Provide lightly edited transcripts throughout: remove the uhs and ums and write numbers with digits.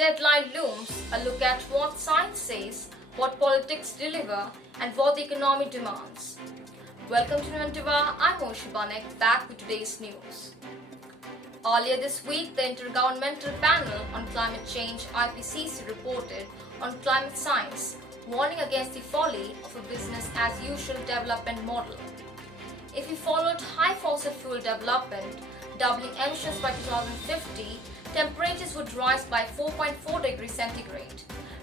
deadline looms, a look at what science says, what politics deliver, and what the economy demands. Welcome to Inventiva, I'm Oishi, Banik, back with today's news. Earlier this week, the Intergovernmental Panel on Climate Change (IPCC) reported on climate science, warning against the folly of a business-as-usual development model. If we followed high fossil fuel development, doubling emissions by 2050, temperatures would rise by 4.4 degrees centigrade,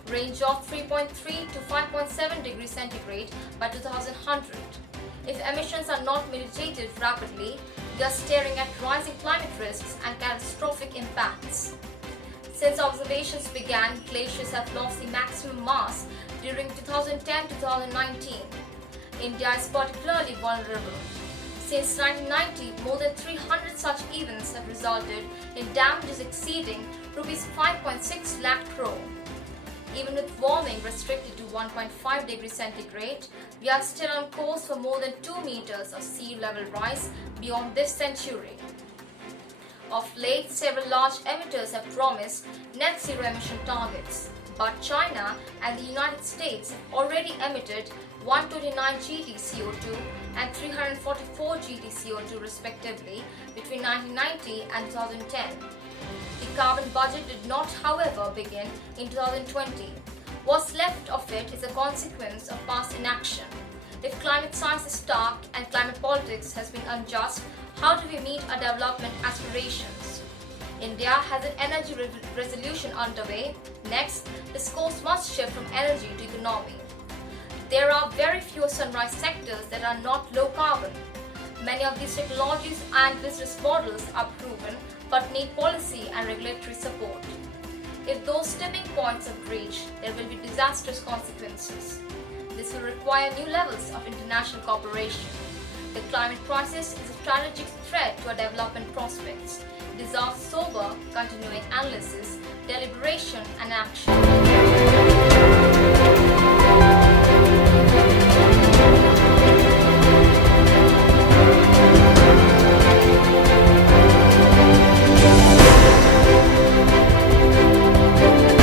range of 3.3 to 5.7 degrees centigrade by 2100. If emissions are not mitigated rapidly, we are staring at rising climate risks and catastrophic impacts. Since observations began, glaciers have lost the maximum mass during 2010-2019. India is particularly vulnerable. Since 1990, more than 300 such events have resulted in damages exceeding Rs 5.6 lakh crore. Even with warming restricted to 1.5 degrees centigrade, we are still on course for more than 2 meters of sea level rise beyond this century. Of late, several large emitters have promised net zero emission targets, but China and the United States have already emitted 129 GT CO2 and 344 GT CO2 respectively between 1990 and 2010. The carbon budget did not, however, begin in 2020. What's left of it is a consequence of past inaction. If climate science is stark and climate politics has been unjust, how do we meet our development aspirations? India has an energy resolution underway. Next, discourse must shift from energy to economy. There are very few sunrise sectors that are not low carbon. Many of these technologies and business models are proven but need policy and regulatory support. If those tipping points are breached, there will be disastrous consequences. This will require new levels of international cooperation. The climate crisis is a strategic threat to our development prospects. It deserves sober, continuing analysis, deliberation, and action.